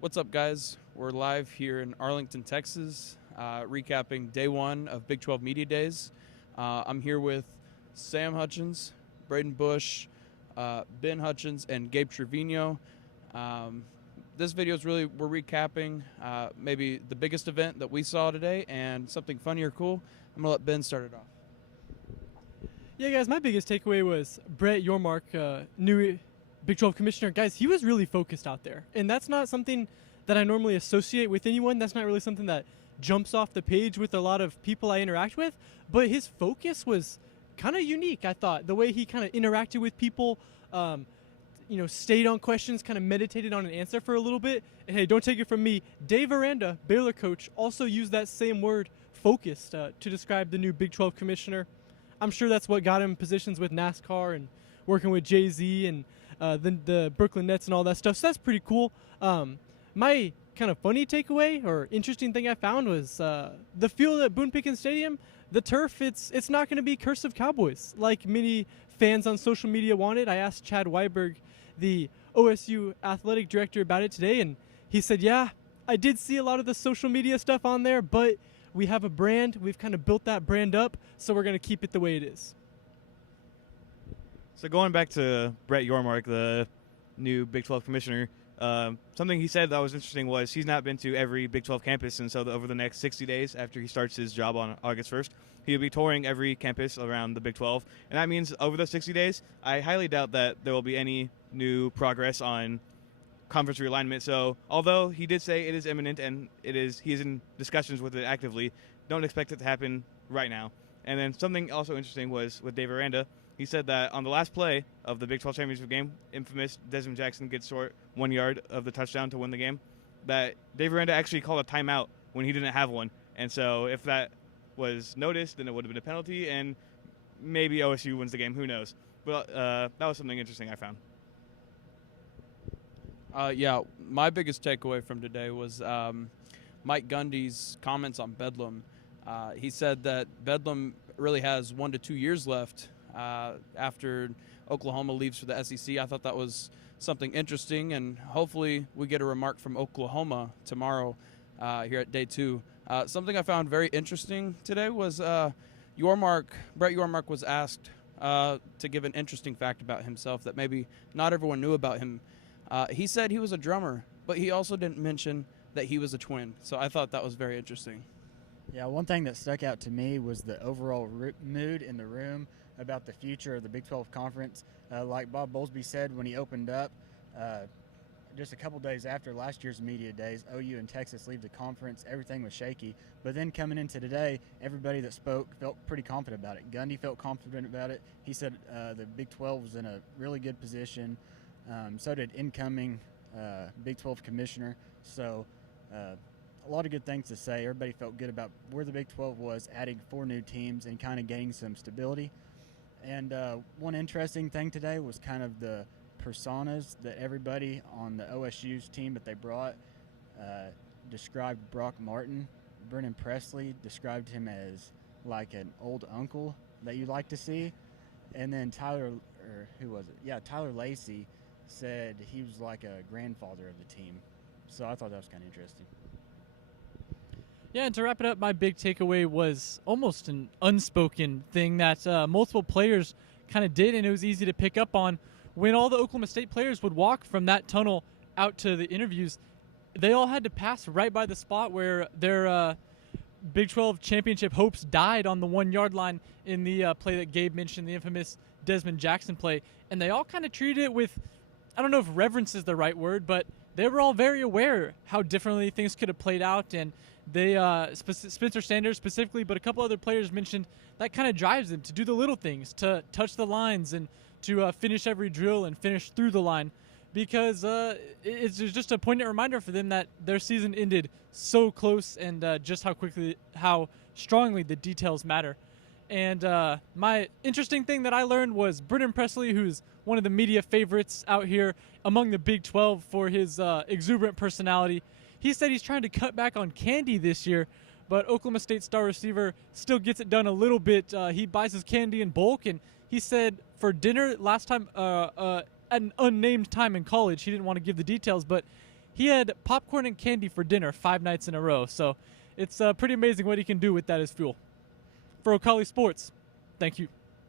What's up, guys? We're live here in Arlington, Texas, recapping day one of Big 12 Media Days. I'm here with Sam Hutchins, Braden Bush, Ben Hutchins, and Gabe Trevino. This video is we're recapping maybe the biggest event that we saw today and something funny or cool. I'm going to let Ben start it off. Yeah, guys, my biggest takeaway was Brett Yormark, new Big 12 commissioner. Guys, he was really focused out there. And that's not something that I normally associate with anyone. That's not really something that jumps off the page with a lot of people I interact with. But his focus was kind of unique, I thought. The way he kind of interacted with people, stayed on questions, kind of meditated on an answer for a little bit. And hey, don't take it from me. Dave Aranda, Baylor coach, also used that same word, focused, to describe the new Big 12 commissioner. I'm sure that's what got him positions with NASCAR and working with Jay-Z and the Brooklyn Nets and all that stuff. So that's pretty cool. My kind of funny takeaway or interesting thing I found was the field at Boone Pickens Stadium, the turf, it's not going to be Curse of Cowboys like many fans on social media wanted. I asked Chad Weiberg, the OSU athletic director, about it today, and he said, yeah, I did see a lot of the social media stuff on there, but we have a brand. We've kind of built that brand up, so we're going to keep it the way it is. So going back to Brett Yormark, the new Big 12 commissioner, something he said that was interesting was he's not been to every Big 12 campus, and so over the next 60 days after he starts his job on August 1st, he'll be touring every campus around the Big 12. And that means over those 60 days, I highly doubt that there will be any new progress on conference realignment. So although he did say it is imminent and he is in discussions with it actively, don't expect it to happen right now. And then something also interesting was with Dave Aranda. He said that on the last play of the Big 12 championship game, infamous Desmond Jackson gets short 1 yard of the touchdown to win the game, that Dave Aranda actually called a timeout when he didn't have one. And so if that was noticed, then it would have been a penalty, and maybe OSU wins the game. Who knows? But that was something interesting I found. My biggest takeaway from today was Mike Gundy's comments on Bedlam. He said that Bedlam really has 1 to 2 years left after Oklahoma leaves for the SEC. I thought that was something interesting, and hopefully we get a remark from Oklahoma tomorrow here at day 2. Something I found very interesting today was Brett Yormark was asked to give an interesting fact about himself that maybe not everyone knew about him. He said he was a drummer, but he also didn't mention that he was a twin. So I thought that was very interesting. Yeah, one thing that stuck out to me was the overall mood in the room about the future of the Big 12 Conference. Like Bob Bowlesby said when he opened up, just a couple days after last year's media days, OU and Texas leave the conference, everything was shaky. But then coming into today, everybody that spoke felt pretty confident about it. Gundy felt confident about it. He said the Big 12 was in a really good position. So did incoming Big 12 commissioner. So a lot of good things to say. Everybody felt good about where the Big 12 was, adding 4 new teams and kind of gaining some stability. And one interesting thing today was kind of the personas that everybody on the OSU's team that they brought described Brock Martin. Brennan Presley described him as like an old uncle that you like to see. And then Tyler Lacey said he was like a grandfather of the team. So I thought that was kind of interesting. Yeah, and to wrap it up, my big takeaway was almost an unspoken thing that multiple players kind of did, and it was easy to pick up on. When all the Oklahoma State players would walk from that tunnel out to the interviews, they all had to pass right by the spot where their Big 12 championship hopes died on the 1 yard line in the play that Gabe mentioned, the infamous Desmond Jackson play. And they all kind of treated it with, I don't know if reverence is the right word, but they were all very aware how differently things could have played out. And they, Spencer Sanders specifically, but a couple other players mentioned that kind of drives them to do the little things, to touch the lines and to finish every drill and finish through the line, because it's just a poignant reminder for them that their season ended so close, and just how strongly the details matter. And my interesting thing that I learned was Brennan Presley, who's one of the media favorites out here among the Big 12 for his exuberant personality. He said he's trying to cut back on candy this year, but Oklahoma State star receiver still gets it done a little bit. He buys his candy in bulk, and he said for dinner last time, at an unnamed time in college, he didn't want to give the details, but he had popcorn and candy for dinner 5 nights in a row. So it's pretty amazing what he can do with that as fuel. For O'Colly Sports, thank you.